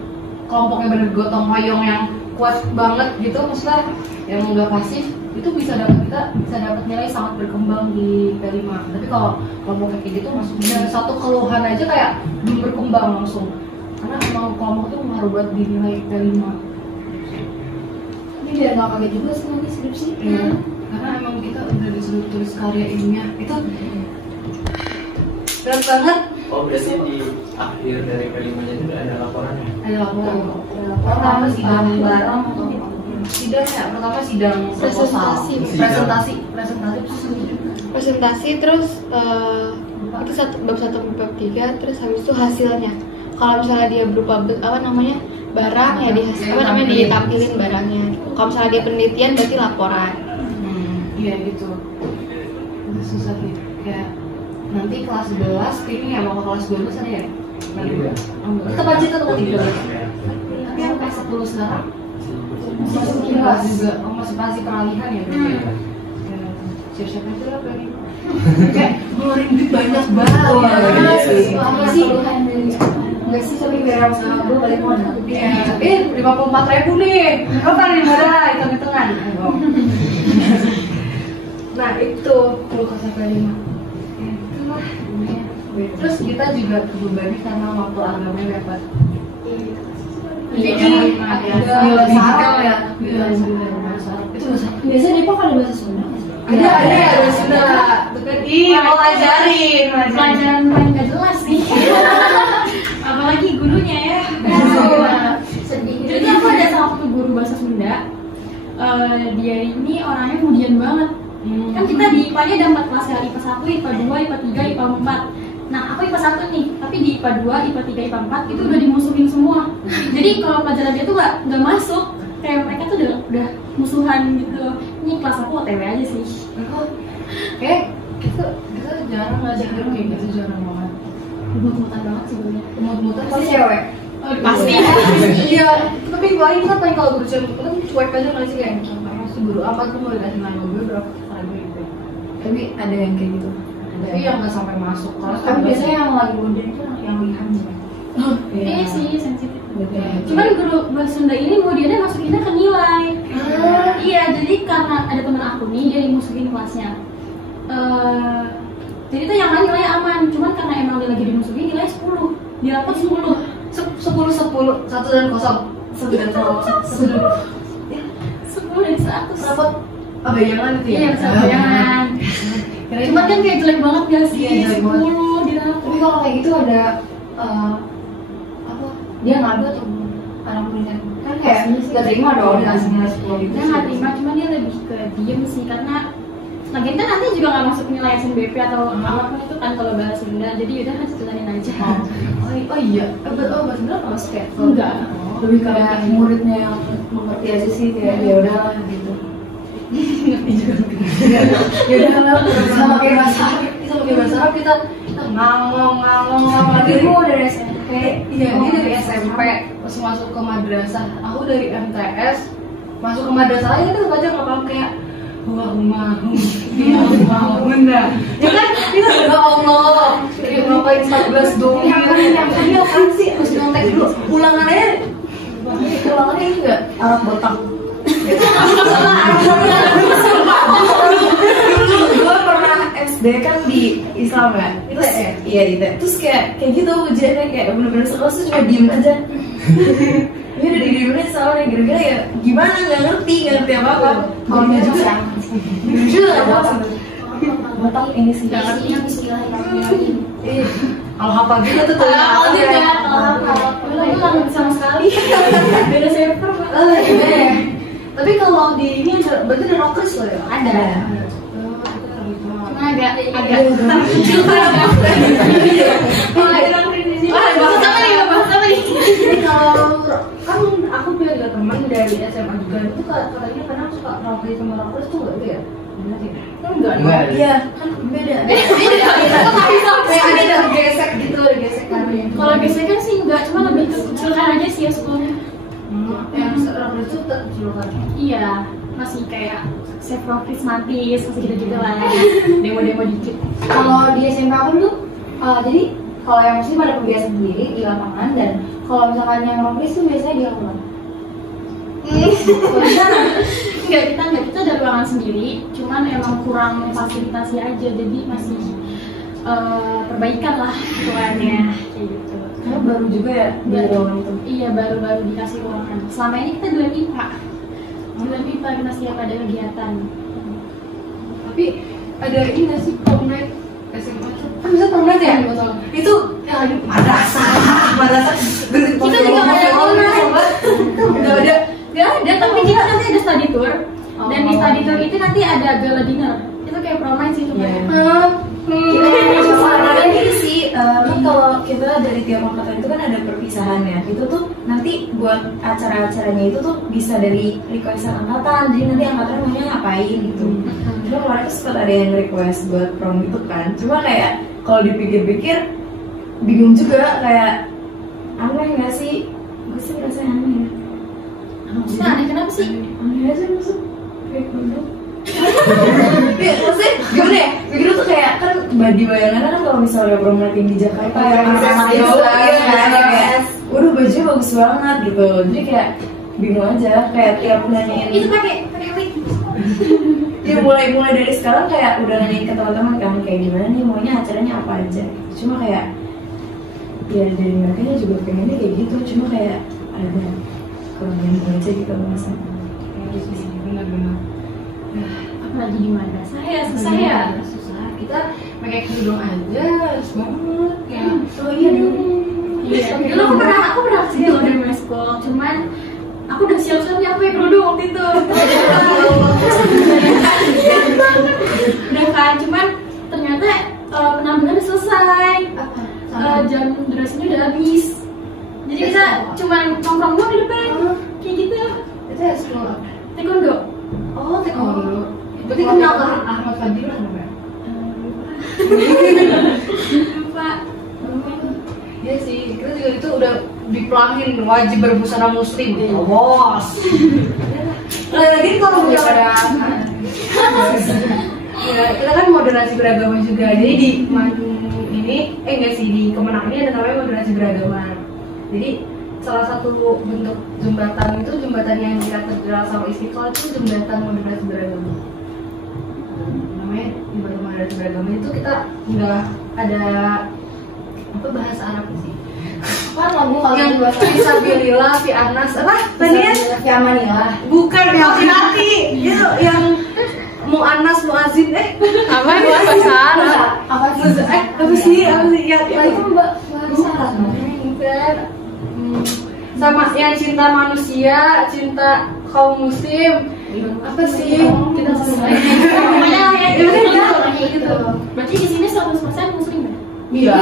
kelompoknya bener gotong royong yang kuat banget gitu, maksudnya yang nggak pasif itu bisa dapat nilai sangat berkembang di P5. Tapi kalau kelompok kayak gitu maksudnya satu keluhan aja kayak belum berkembang langsung, karena emang kelompok itu ngaruh buat di nilai P5. Ini biar nggak kaget juga sih nanti skripsi. Karena emang kita udah disuruh tulis karya ilmiah itu berat banget. Oh berarti di akhir dari P5-nya itu ada laporannya? Ada laporan. Pertama sidang bareng atau Sidang ya, pertama sidang proposal. Presentasi terus itu bab 1 bab 3 terus habis itu hasilnya. Kalau misalnya dia berupa barang ya ditampilin barangnya. Kalau misalnya dia penelitian berarti laporan. Iya gitu. Itu susah sih. Kayak nanti kelas 11 ini ya mau ke kelas 12 ada ya? Tetap aja tetap 13. Tapi yang kelas 10 sekarang masuk kelas juga, masih peralihan ya berarti ya. Siap-siap aja lah Bani. Kayak ngeluarin duit banyak banget. apa sih? Enggak sih, tapi biar sama gue balik modal. 54.000 nih. Apa nih modal hitung-hitungan? Nah itu kalau ke P5. Itulah. Terus kita juga terbebani karena waktu agamanya dapat. Jadi ada sarap ya. Itu Biasanya Depok ada bahasa Sunda. ada bahasa Sunda. Mau ajarin. Pelajaran paling gak jelas sih. Apalagi gurunya ya. Sedih. Jadi aku ada salah satu guru bahasa Sunda. Dia ini orangnya kemudian banget. Kan kita di IPA-nya ada 4 kelas ya, IPA 1, IPA 2, IPA 3, IPA 4. Nah, aku IPA 1 nih, tapi di IPA 2, IPA 3, IPA 4 itu udah dimusuhin semua. Jadi kalau pelajaran dia tuh nggak masuk, kayak mereka tuh udah musuhan gitu. Ini kelas aku OTW aja sih. Kayak kita jarang ngajak guru kayak gitu, jarang banget. Mut-mutan banget sih gurunya. Mut-mutan Pasti cewek. Pasti. Iya, tapi paling kan kalau guru cewek kan cuek aja nggak sih kayak si guru apa tuh mau dikasih nilai mobil berapa kali gitu. Tapi ada yang kayak gitu. Tapi yang nggak sampai masuk. Tapi biasanya yang lagi muda itu yang lihat sih. Ini sih sensitif. Cuman guru bahasa Sunda ini kemudiannya masukinnya ke nilai. Iya, jadi karena ada teman aku nih, dia dimusuhin kelasnya. Jadi tuh yang lain nilai aman, cuman karena emang dia lagi dimusuhin nilai 10. Dia dapat 10. 10, 1 dan 0. 1 dan 0. 10 dari 100. Dapat bayangan itu ya? Iya, bayangan. Cuman kan kayak jelek banget gak sih? Iya, jelek banget. 10 dia dapat. Tapi kalau kayak gitu ada apa? Dia ngadu atau anak muridnya? Kan kayak nggak terima dong dikasih nilai 10 gitu. Dia nggak terima, cuman dia lebih ke diem sih karena lagian kan nanti juga nggak masuk nilai SNBP atau apapun itu kan kalau bahasa Sunda, jadi udah kan jalanin aja. Oh iya, bahasa Sunda nggak masuk ya? Enggak. Lebih kayak muridnya yang mengerti aja sih, kayak ya udah gitu. Ngerti juga. Ya udah lah, sama kayak bahasa Arab kita ngomong. Tapi gue dari SMP. Iya, dia dari SMP terus masuk ke madrasah. Aku dari MTS masuk ke madrasah aja kan baca nggak paham kayak Bunda. Ya kan kita ya Allah. Kayak ngapain 14 dong. Yang tadi apaan sih? Harus nyontek dulu. Ulangannya ini enggak Arab botak. Gue pernah SD kan di Islam ya. Terus iya gitu. Terus kayak gitu ujiannya kayak bener-bener sekelas tuh cuma diem aja. Ini udah didiemin soalnya gara-gara ya gimana nggak ngerti apa-apa. Kalau dia juga nggak apa-apa. Batak ini sih. Bismillahirrahmanirrahim. Kalau hafal gitu tuh tuh. Kalau aku nggak sama sekali. Beda server. Tapi kalau di ini berarti ada rockers loh ya? Ada. Cuma agak bahasa apa nih? Jadi kalau kan aku punya teman dari SMA juga itu katanya kadang suka rockers sama rockers tuh nggak ya? Benar ya? Enggak. Iya kan beda. Kayak ada gesek gitu, ada gesekan. Kalau gesekan sih enggak, cuma lebih ke kecilkan aja sih ya sekolahnya. Yang rockers itu kecilkan. Iya, masih kayak save prismatis, masih gitu-gitu lah. Demo-demo dikit. Kalau di SMP aku dulu, jadi kalau yang muslim ada pembiasa sendiri di lapangan dan kalau misalkan yang rockis tuh biasanya di lapangan. Kita ada ruangan sendiri, cuman emang kurang fasilitasi aja, jadi masih perbaikan lah ruangannya kayak gitu. Karena baru juga ya di ruangan itu. Iya, baru dikasih ruangan. Selama ini kita 2 IPA. 2 IPA kita setiap ada kegiatan. Tapi ada ini nggak sih prom-night SMA tuh? Kan bisa prom-night ya? Itu yang ada madrasah. Kita juga nggak ada prom-night. Nggak ada. Gak ada, tapi kita nanti ada study tour. Dan di study tour itu nanti ada gala dinner. Itu kayak prom night sih sebenarnya. Ada ini sih, kan kalau kita dari tiap angkatan itu kan ada perpisahannya. Itu tuh nanti buat acara-acaranya itu tuh bisa dari requestan angkatan. Jadi nanti angkatan maunya ngapain gitu. Cuma kemarin tuh sempat ada yang request buat prom itu kan. Cuma kayak kalau dipikir-pikir bingung juga, kayak aneh nggak sih? Gue sih rasanya aneh ya. Maksudnya aneh kenapa sih? Aneh aja maksud kayak kodok. Iya, maksudnya gimana ya? Begitu tuh kayak kan di bayangannya kan kalau misalnya prom night di Jakarta ya anak-anak itu kayak waduh bajunya bagus banget gitu. Jadi kayak bingung aja, kayak tiap nanyain Itu pakai wig. ya mulai dari sekarang kayak udah nanyain ke teman-teman kan kayak gimana nih maunya acaranya apa aja. Cuma kayak ya dari mereka juga pengennya kayak gitu, cuma kayak ada kurangnya aja gitu rasanya. Benar-benar. Apalagi di madrasah ya susah ya. Susah. Kita pakai kerudung aja, harus banget ya. Oh iya dong. Iya. Dulu aku pernah kesini loh dari my school, cuman aku udah siap-siap nih aku pakai kerudung waktu itu. Udah kan, cuman ternyata penampilan udah selesai. Jam durasinya udah habis. Jadi kita cuma nongkrong doang di depan. Kayak gitu. Itu ya sekolah. Taekwondo. Oh, taekwondo. Berarti kenal kan Ahmad Fadilah namanya? Lupa. Iya sih, kita juga itu udah dipelangin wajib berbusana muslim. Bos. Lagi kalau misalnya ya, kita kan moderasi beragama juga. Jadi di ini enggak sih di Kemenang ini ada namanya moderasi beragama. Jadi salah satu bentuk jembatan itu jembatan yang di Katedral sama Istiqlal itu jembatan moderasi beragama. Namanya jembatan moderasi beragama itu kita nggak ada apa bahasa Arab sih. Kan lagu Yang Fisabilillah, Fi Anas apa? Tadinya Yamanilah. bukan hati itu yang Mu'anas, Mu'azin apa ini bahasa Arab? Apa sih? Apa sih yang Itu mbak bukan sama yang cinta manusia, cinta kaum muslim. Apa sih? Kita selesai. Pokoknya kayak gitu. Berarti di sini 100% muslim ya? Iya.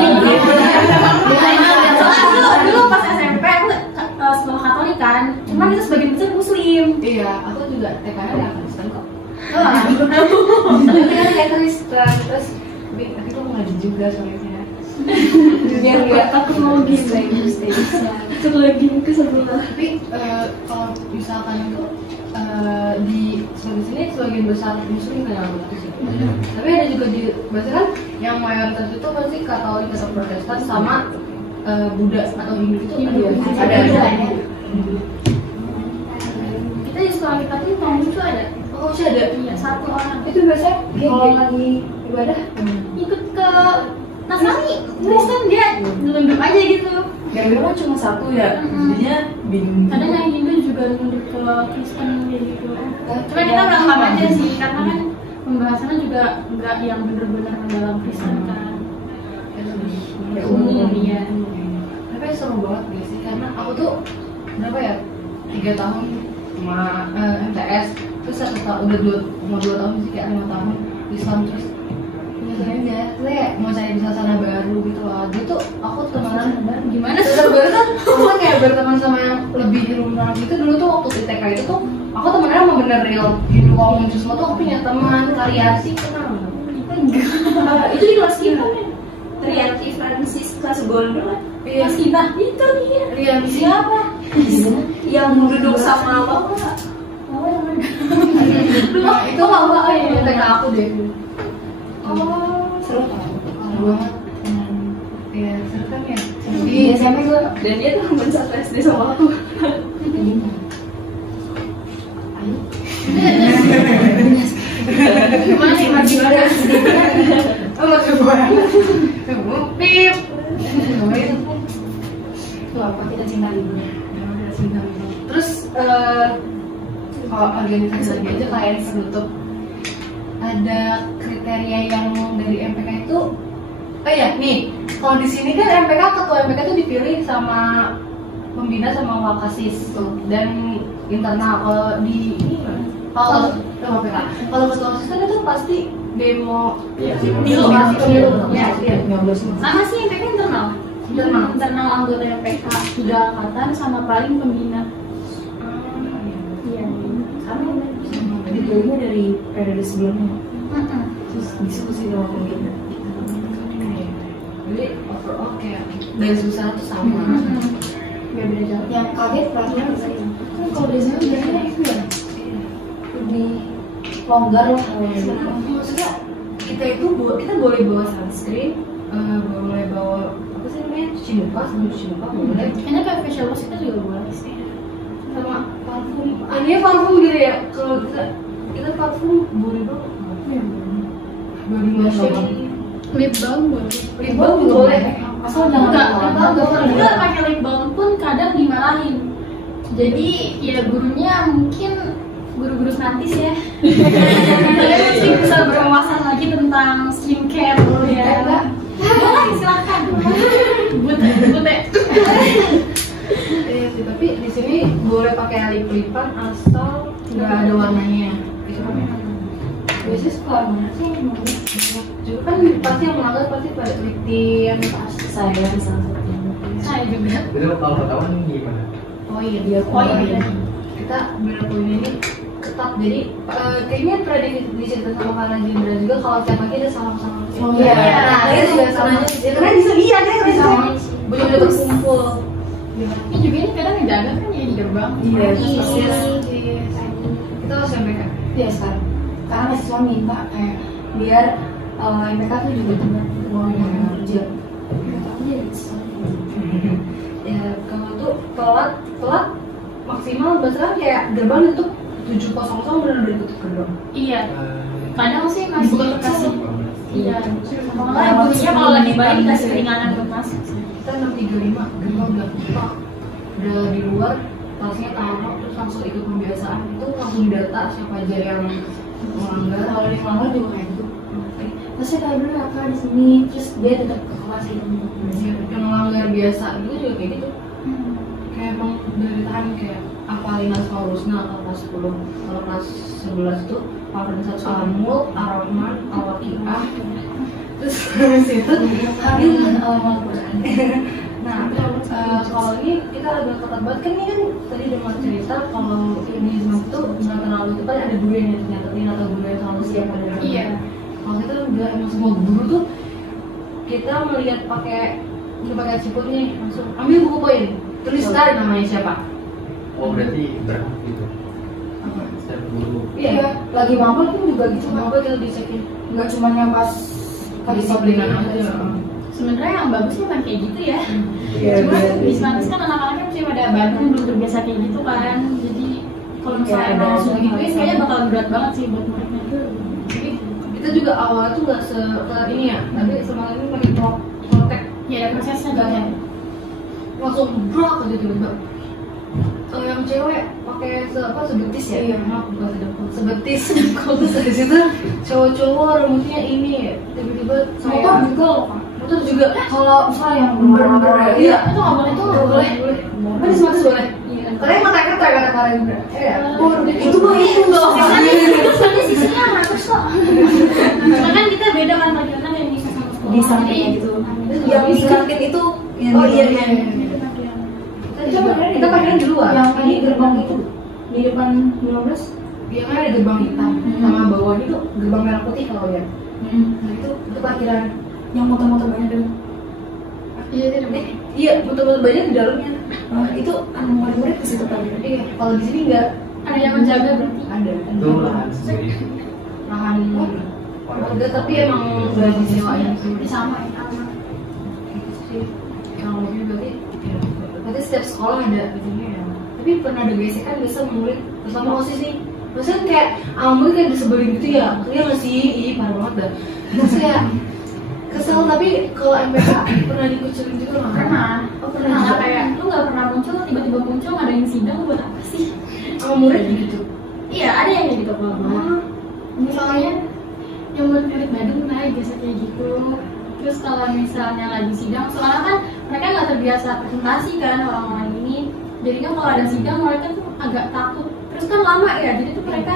Dulu pas SMP aku sekolah Katolik kan, cuman itu sebagian besar muslim. Iya, aku juga TKR ya Kristen kok. Tapi kan kayak Kristen terus tapi kok ngaji juga soalnya. Biar nggak takut mau gitu. Satu lagi ke sebelah. Tapi kalau misalkan itu di sini sebagian besar muslim kan yang sih. Tapi ada juga di biasanya kan yang mayoritas itu pasti Katolik atau Protestan sama Buddha atau Hindu itu ada. Kita di sekolah kita tuh penghulu tuh ada. Oh, masih ada. Iya, 1 orang. Itu biasanya kalau lagi ibadah Ikut ke Nasrani, Kristen dia nunduk aja gitu. Yang bilang kan cuma satu ya, jadinya bingung. Kadang yang Hindu juga nunduk ke Kristen gitu. Cuma kita berangkat aja sih, karena kan pembahasannya juga nggak yang bener-bener mendalam Kristen kan. Ya, Umum ya. Tapi seru banget guys sih, karena aku tuh berapa ya, 3 tahun sama MTS, terus 1 tahun mau 2 tahun sih, kayak 5 tahun Islam, terus misalnya kayak mau cari suasana baru gitu loh. Gitu aku temenan Gimana sih? baru kan aku kan kayak berteman sama yang lebih rumah gitu. Dulu tuh waktu di TK itu tuh aku temennya sama bener real gitu. Kalau muncul semua tuh aku punya teman Karyasi, kenal nggak? Itu di kelas kita kan. Trianti Francis kelas Gondol. Iya, Pas kita itu dia. Rian siapa? Yang duduk sama bapak. Oh yang mana? Nah, itu nggak ya. TK aku deh. Oh, Seru banget. Iya, seru kan ya. Di SMP gue dan dia tuh teman satu SD sama aku. Gimana sih Mas gimana? oh masih banget. Pip. tuh apa kita cinta liburan. Terus kalau organisasi lagi aja kalian penutup ada kriteria yang dari MPK itu. Oh ya, nih kalau di sini kan MPK, ketua MPK itu dipilih sama pembina sama wakasis dan internal. Kalau di ini gimana? Kalau MPK, kalau ketua OSIS kan itu pasti demo Pemilu. ya, iya. Sama sih MPK internal. Internal anggota MPK 3 angkatan sama paling pembina. Iya. Sama jadi dulunya dari periode sebelumnya. Terus diskusi sama pembina. Jadi overall kayak dari susah tuh sama. Gak beda jauh. Yang kaget perasaan kan kalau di sana biasanya itu ya lebih longgar lah kalau di sana. Maksudnya kita itu kita boleh bawa sunscreen, boleh bawa apa sih namanya, cuci muka, sebelum cuci muka boleh, Kayaknya kayak facial wash itu juga boleh sih. sama parfum. Ini parfum gitu ya. Kalau kita parfum boleh banget. Body lotion, Lip balm boleh. lip balm boleh. Asal jangan Enggak pakai lip balm pun kadang dimarahin. Jadi ya gurunya mungkin guru-guru gratis ya. Kalian mesti bisa berwawasan lagi tentang skincare ya. Boleh silakan. Bute. Iya sih, tapi di sini boleh pakai lip-lipan asal nggak ada warnanya. Gitu kan? Biasanya sekolah mana sih yang mau? Juga kan pasti yang melanggar pasti pada liptin pasti. saya salah satunya. Saya juga. Itu kalau ketahuan gimana? Oh iya dia. Oh iya. Kita bener poinnya ini ketat, jadi kayaknya pernah diceritakan sama Kak Najindra juga kalau tiap pagi ada salam-salam. Oh iya. Nah, itu juga sama. Karena di sini iya deh sama. Bener-bener berkumpul. Ini juga ini kadang ngejaga kan ya di gerbang. Iya. Kita harus sampaikan. Iya sekarang. Karena mahasiswa minta kayak biar MPK tuh juga benar mau kerja. Tapi jadi Ya kalau tuh telat maksimal bahkan kayak gerbang itu 7.00 benar udah ditutup gerbang. Iya. Kadang sih masih Dibuka kasih. Iya. Sama Makanya gurunya kalau lagi balik dikasih keringanan buat masuk. Kita 6.35 gerbang udah buka, udah di luar, tasnya taruh terus langsung ikut pembiasaan, itu langsung data siapa aja yang melanggar. kalau di Selangor juga kayak gitu. Terus saya tahu dulu apa di sini, terus dia tetap ke kelas gitu. Yang melanggar biasa itu juga kayak gitu, kayak emang udah ditahan kayak apalin asal Rusna atau kelas 10. Kalau kelas 11 tuh Al-Fatihah 1 Al-Mul, Ar-Rahman, Al-Waqiah, terus habis itu nah kalau ini kita agak ketat banget kan. Ini kan tadi dengar cerita kalau ini itu nggak terlalu cepat, ada guru yang nyatetin atau guru yang selalu siap pada hari. Iya. Kalau kita enggak, emang semua guru tuh kita melihat pakai siput nih, langsung ambil buku poin, tulis sekali namanya siapa. Oh berarti berhak gitu. Setiap guru. Iya, Lagi mabul pun juga gitu. coba kita dicekin. Nggak cuma yang pas Kedisiplinan aja. Sebenarnya yang bagusnya kan kayak gitu ya. Iya, Cuma iya. di Smanis kan anak-anaknya masih pada Bandung belum terbiasa kayak gitu kan. Jadi kalau misalnya Kayak ada langsung hal gituin sama. kayaknya bakal berat banget sih buat muridnya. Jadi kita juga awalnya tuh nggak ini ya, tapi semalam ini pakai protek Ya ada prosesnya juga ya. langsung brak aja tiba-tiba. Yang cewek pakai sebetis ya? Iya, maaf bukan sebetis. Terus dari situ cowok-cowok rambutnya ini tiba-tiba Motor juga loh Kak. motor juga. Kalau misalnya yang bener-bener Iya, Itu nggak boleh tuh. nggak boleh. Tapi semua tuh boleh. Iya. Tapi emang kata kemarin juga. Iya. itu mah itu loh. Soalnya sisinya bagus kok. Cuma kan kita beda kan bagaimana yang bisa sama sekolah. Di samping Jadi, gitu. ambil Yang di di kantin itu yang Oh di iya depan. Kita pakaian di luar. Yang di gerbang itu di depan 15. Dia kan ada gerbang hitam sama bawahnya tuh gerbang merah putih kalau ya. Nah itu parkiran. Yang motor-motor banyak dong. Iya, iya, betul-betul banyak di dalamnya. Itu murid-murid ke situ kali. Iya, kalau di sini enggak ada yang menjaga berarti. ada. Itu lahan sendiri. Lahan warga tapi emang udah disewain Ini sama ya. gitu sih. Yang lebih berarti ya, berarti setiap sekolah ada itunya ya. Tapi pernah ada gesekan bisa murid bersama OSIS nih. Maksudnya kayak murid kayak disebelin gitu ya. Maksudnya nggak sih? Ih, parah banget dah. Terus kayak kesel, tapi kalau MPK pernah dikucilin juga nggak? Pernah. Oh, Pernah pernah. nggak kayak lu nggak pernah muncul tiba-tiba muncul ngadain sidang buat apa sih? Sama murid gitu. Iya ada yang kayak gitu kalau misalnya yang murid Badung naik biasa kayak gitu. Terus kalau misalnya lagi sidang, soalnya kan mereka nggak terbiasa presentasi kan orang-orang ini. Jadinya kalau ada sidang mereka tuh agak takut. Terus kan lama ya, jadi tuh mereka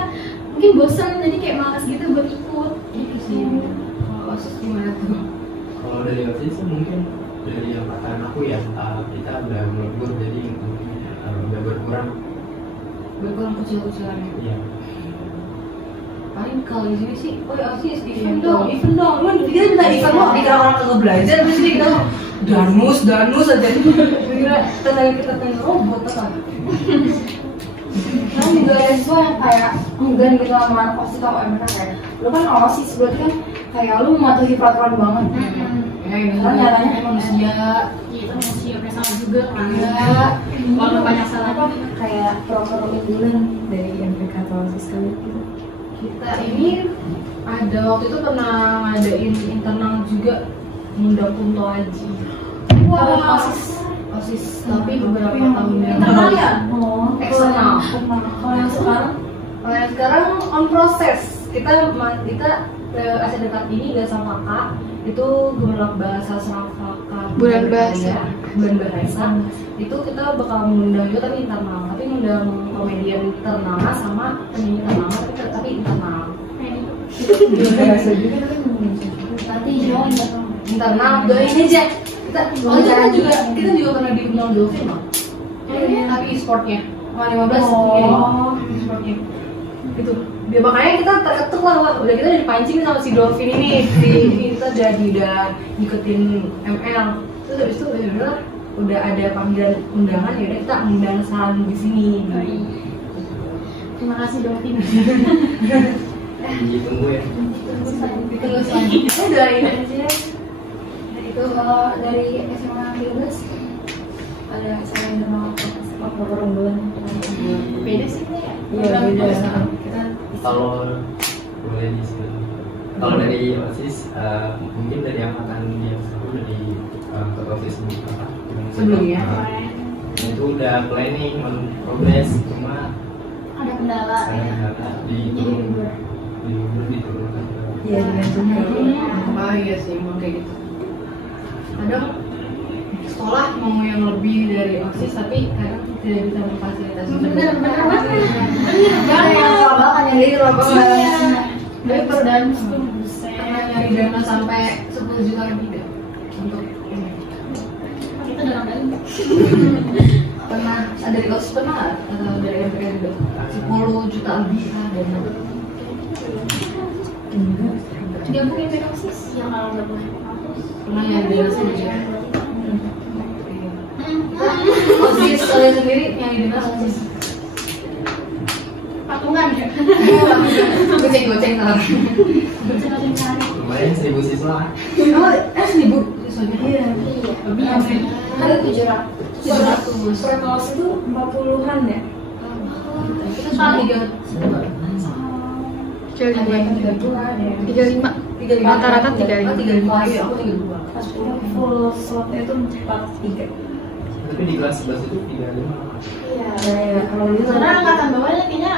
mungkin bosan, jadi kayak malas gitu buat ikut. Gitu sih. Kalau OSIS gimana tuh? Kalau dari OSIS sih mungkin dari angkatan aku ya, kita udah melebur jadi udah berkurang. Berkurang kecil-kecilannya. Iya. Paling kalau di sini sih, oh ya OSIS event dong. Cuman kita minta event loh, kita orang kagak belajar, terus sini kita danus aja. Kira kita tanya robot apa? Kan juga ada siswa yang kayak enggan gitu sama anak OSIS sama MPK kayak lu kan OSIS berarti kan kayak lu mematuhi peraturan banget. Ya ini Kan nyatanya manusia. Iya, masih ada salah juga kan. Iya. Kalau banyak salah apa kayak proker unggulan dari MPK atau OSIS kali gitu. Kita ini ada waktu itu pernah ngadain internal juga Munda Kunto Aji. Wah. OSIS tapi beberapa tahun yang Internal lalu. ya? Oh, Eksternal. Kalau yang sekarang Kalau yang sekarang on proses. Kita SDK ini nggak sama kakak itu gemerlap bahasa Sarawak Bulan bahasa. bulan bahasa itu kita bakal mengundang juga tapi internal, tapi mengundang komedian internal sama penyanyi internal tapi internal. bahasa juga tapi nanti jauh Internal doain aja kita. Oh kita juga pernah diundang Dolphin loh. Tapi e-sportnya 15 e-sportnya itu dia, makanya kita terketuk lah, udah kita dipancing sama si Dolphin ini kita udah ngikutin ML. Terus habis itu udah ada panggilan undangan, ya udah kita undang salam di sini. Terima kasih Dolphin. Ditunggu ya. Ditunggu selanjutnya udah ini aja. itu dari SMA 13 ada acara internal proker unggulan. Beda sih ya. Iya beda. Kita kalau boleh disebut. Kalau dari OSIS mungkin dari angkatan yang satu dari OSIS apa? Sebelumnya. Itu udah planning on progress, cuma Ada kendala ada ya. kata diturunkan. Iya dengan Oh iya sih, emang kayak gitu. Kadang sekolah mau yang lebih dari OSIS tapi kadang tidak bisa memfasilitasi. Bener banget. Jangan yang lapangan yang di lapangan. Dari per dan buset. Karena nyari dana sampai 10 juta lebih deh untuk ini. Kita dalam-dalam. Pernah ada dari OSIS pernah nggak? Atau dari MPK juga 10 juta lebih dana. Gabungin ke OSIS yang kalau nggak boleh kampus. Pernah yang dari OSIS ya. OSIS kalian sendiri yang di dinas OSIS. Patungan ya. Goceng salah. Goceng-goceng cari. Lumayan 1000 siswa. Oh, 1000 siswanya. Iya. Lebih ya. Ada 700. Per kelas itu 40-an ya. Kita cuma 3. 35. Rata-rata 35. 35. Iya, aku 32. Pas full slotnya itu 43. Tapi di kelas 11 itu 35. Ya, kalau itu Karena angkatan bawahnya kayaknya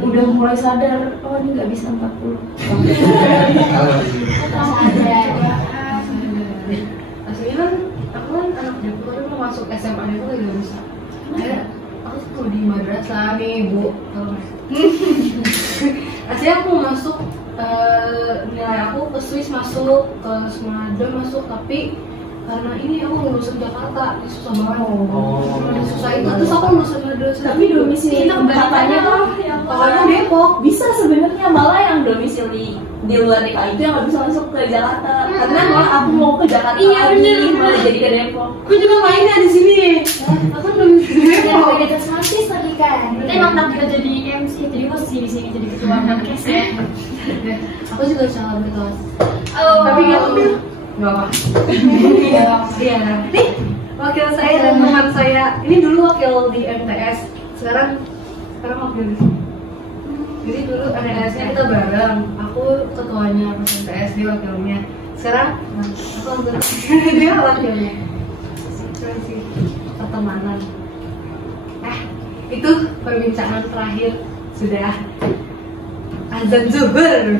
udah mulai sadar, oh ini nggak bisa 40. Aslinya kan aku kan anak Depok tapi mau masuk SMA itu lagi gak bisa. Aku tuh di madrasah nih Bu. Aslinya aku mau masuk nilai aku ke Swiss masuk, ke Semada masuk, tapi karena ini aku lulusan Jakarta, ini susah banget. Susah itu terus aku lulusan madrasah. Tapi domisili katanya Kakaknya Depok. bisa sebenarnya, malah yang domisili di luar DKI itu yang nggak bisa masuk ke Jakarta. Karena malah aku mau ke Jakarta lagi, malah jadi ke Depok. Aku juga mainnya di sini. Aku domisili Depok. Komunitas mahasiswa tadi kan. berarti emang takdir jadi MC, jadi host sih di sini jadi ketua podcast ya. Aku juga calon ketua. Oh. Tapi nggak apa. Iya. Nih wakil saya dan teman saya. Ini dulu wakil di MTS. Sekarang wakil di sini. Jadi dulu MTS-nya kita bareng. Aku ketuanya pas MTS, dia wakilnya. Sekarang aku ambil dia wakilnya. Keren sih pertemanan. Itu perbincangan terakhir sudah azan zuhur.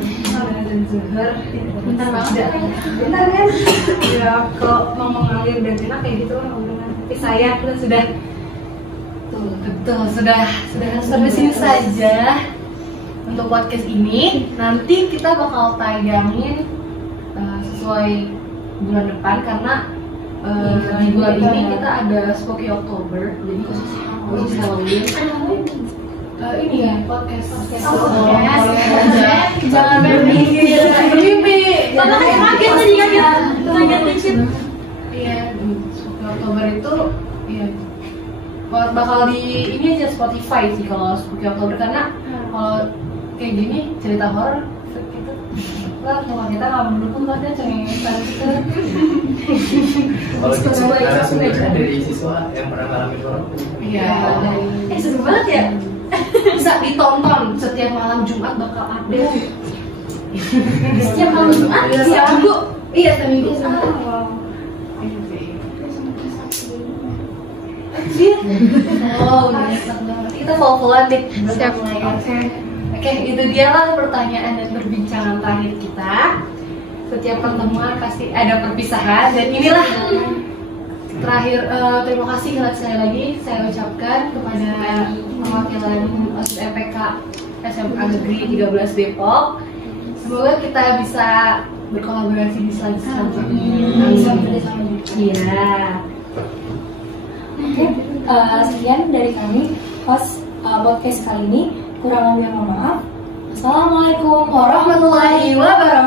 Bentar banget. Bentar kan? Ya kalau mau mengalir dan enak kayak gitu kan obrolan. Tapi saya sudah sudah sampai sini saja untuk podcast ini. Nanti kita bakal tayangin sesuai bulan depan karena di bulan ini kita ada Spooky October, jadi khusus Halloween. Ini ya podcast. Jangan berpikir. Karena kaget tadi kaget dikit. Iya, Spooky October itu ya bakal di ini aja Spotify sih kalau Spooky October, karena kalau kayak gini cerita horor gitu lah, kalau kita nggak mendukung lah dia cengengesan gitu. Kalau kita narasumbernya dari siswa yang pernah ngalamin horor. Iya. Seru banget ya. Bisa ditonton setiap malam Jumat bakal ada. Setiap malam Jumat, Setiap minggu. Iya, setiap minggu. Oh, kita follow-followan deh. Siap. Oke, itu dia lah pertanyaan dan perbincangan terakhir kita. Setiap pertemuan pasti ada perpisahan, dan inilah terakhir. Terima kasih sekali lagi saya ucapkan kepada perwakilan OSIS MPK SMA Negeri 13 Depok. Semoga kita bisa berkolaborasi di selanjutnya. Bisa bekerjasama juga. Iya. Sekian dari kami host podcast kali ini. Kurang lebih mohon maaf. Assalamualaikum warahmatullahi wabarakatuh.